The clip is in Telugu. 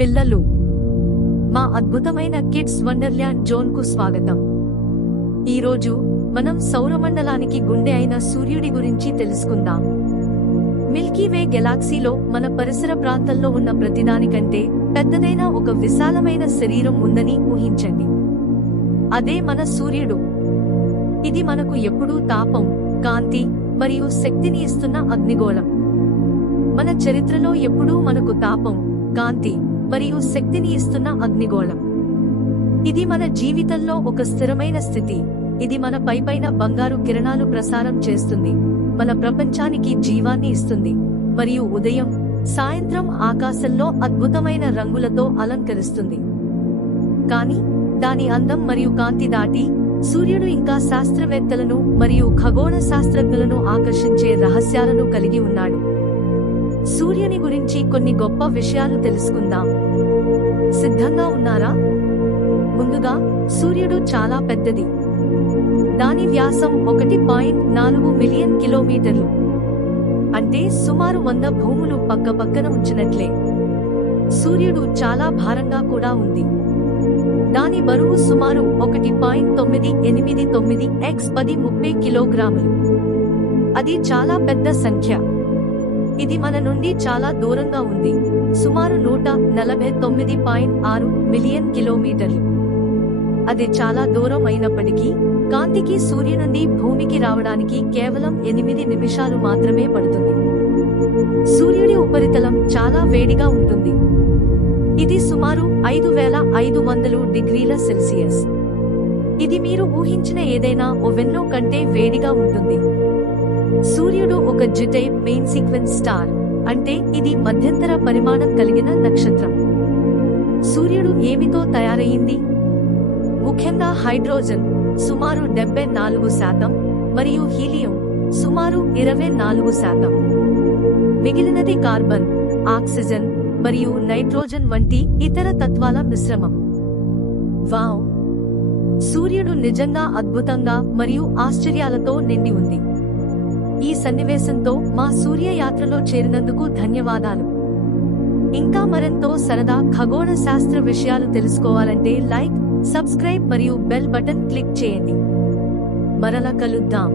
పిల్లలు. మా అద్భుతమైన కిడ్స్ వండర్ల్యాండ్ జోన్కు స్వాగతం ఈరోజు మనం సౌరమండలానికి గుండె అయిన సూర్యుడి గురించి తెలుసుకుందాం. మిల్కీ వే గెలాక్సీలో మన పరిసర ప్రాంతంలో ఉన్న ప్రతిదానికంటే పెద్దదైన ఒక విశాలమైన శరీరం ఉందని ఊహించండి. అదే మన సూర్యుడు. ఇది మనకు ఎప్పుడూ తాపం కాంతి మరియు శక్తిని ఇస్తున్న అగ్నిగోళం. మన చరిత్రలో ఎప్పుడూ మనకు తాపం కాంతి మరియు శక్తిని ఇస్తున్న అగ్నిగోళం. ఇది మన జీవితంలో ఒక స్థిరమైన స్థితి. ఇది మన పైపైన బంగారు కిరణాలు ప్రసారం చేస్తుంది. మన ప్రపంచానికి జీవాన్ని ఇస్తుంది. మరియు ఉదయం సాయంత్రం ఆకాశంలో అద్భుతమైన రంగులతో అలంకరిస్తుంది. కానీ దాని అందం మరియు కాంతి దాటి సూర్యుడు ఇంకా శాస్త్రవేత్తలను మరియు ఖగోళ శాస్త్రజ్ఞులను ఆకర్షించే రహస్యాలను కలిగి ఉన్నాడు. సూర్యుని గురించి కొన్ని గొప్ప విషయాలు తెలుసుకుందాం. సిద్ధంగా ఉన్నారా? ముందుగా సూర్యుడు చాలా పెద్దది. దాని వ్యాసం ఒకటి పాయింట్ నాలుగు మిలియన్ కిలోమీటర్లు. అంటే సుమారు వంద భూములు పక్కపక్కన ఉంచినట్లే. సూర్యుడు చాలా భారంగా కూడా ఉంది. దాని బరువు సుమారు ఒకటి పాయింట్ తొమ్మిది ఎనిమిది తొమ్మిది ఎక్స్ పది ముప్పై కిలోగ్రాములు. అది చాలా పెద్ద సంఖ్య. ఇది మన నుండి చాలా దూరంగా ఉంది. సుమారు నూట నలభై తొమ్మిది పాయింట్ ఆరు మిలియన్ కిలోమీటర్లు. అది చాలా దూరం అయినప్పటికీ కాంతికి సూర్యు నుండి భూమికి రావడానికి కేవలం ఎనిమిది నిమిషాలు మాత్రమే పడుతుంది. సూర్యుడి ఉపరితలం చాలా వేడిగా ఉంటుంది. ఇది సుమారు ఐదు వేల ఐదు వందలు డిగ్రీల సెల్సియస్. ఇది మీరు ఊహించిన ఏదైనా ఓవెన్లో కంటే వేడిగా ఉంటుంది. సూర్యుడు ఒక జిటై మెయిన్ సీక్వెన్స్ స్టార్ అంటే ఇది మధ్యంతర పరిమాణం కలిగిన నక్షత్రం. సూర్యుడు ఏమితో తయారయ్యింది? ముఖ్యంగా హైడ్రోజన్ సుమారు డెబ్బై నాలుగు శాతం మరియు హీలియం సుమారు ఇరవై నాలుగు శాతం. మిగిలినది కార్బన్ ఆక్సిజన్ మరియు నైట్రోజన్ వంటి ఇతర తత్వాల మిశ్రమం. వావ్! సూర్యుడు నిజంగా అద్భుతంగా మరియు ఆశ్చర్యాలతో నిండి ఉంది. ఈ సన్నివేశంతో మా సూర్య యాత్రలో చేరినందుకు ధన్యవాదాలు. ఇంకా మరెంతో సరదా ఖగోళ శాస్త్ర విషయాలు తెలుసుకోవాలంటే లైక్ సబ్స్క్రైబ్ మరియు బెల్ బటన్ క్లిక్ చేయండి. మరల కలుద్దాం.